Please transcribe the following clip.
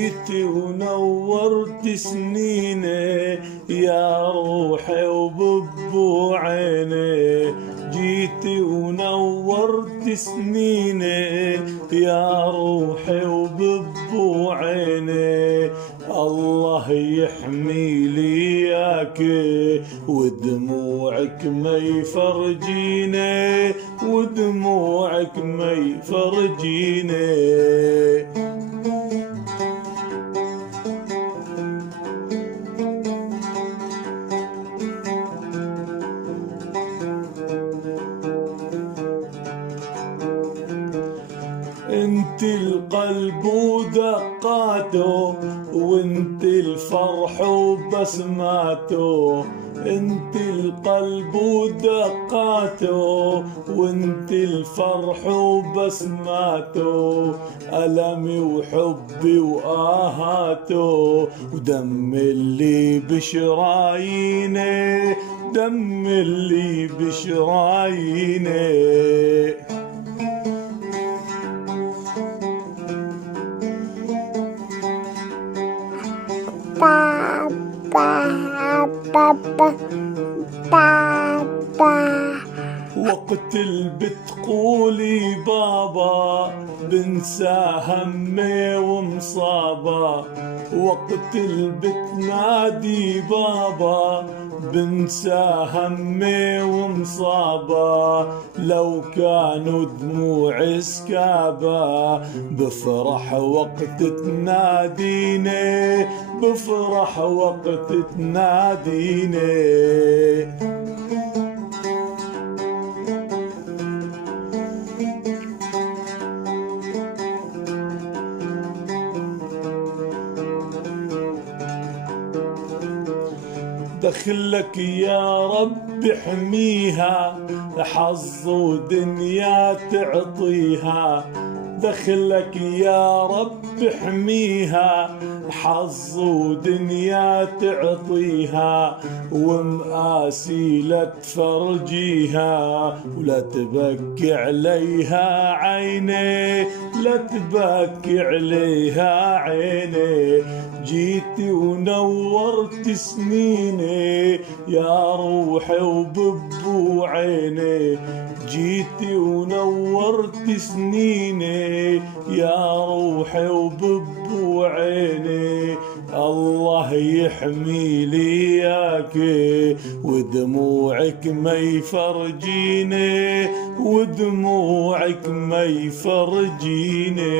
جيت ونورت سنيني يا روحي وببو عيني، جيت ونورت سنيني يا روحي وببو عيني. الله يحمي لي ياك ودموعك ما يفرجيني، ودموعك ما يفرجيني. انت القلب ودقاته، وانت الفرح وبسماته، انت القلب ودقاته، وانت الفرح وبسماته، ألمي وحبي وآهاته، ودم اللي بشراييني، دم اللي بشراييني. وقت اللي بتقولي بابا بنسى همي ومصابة، وقت اللي بتنادي بابا بنسى همي ومصابة، لو كانوا دموع سكابة بفرح وقت تناديني، بفرح وقت تناديني. دخلك يا رب احميها، حظ ودنيا تعطيها، دخلك يا رب احميها، حظ ودنيا تعطيها، ومآسي لا تفرجيها، ولا تبكي عليها عيني، لا تبكي عليها عيني. جيت ونورت سنيني يا روحي وببو عيني، جيت ونورت سنيني يا روحي وببو عيني. الله يحمي لي ياك ودموعك ما يفرجيني، ودموعك ما يفرجيني.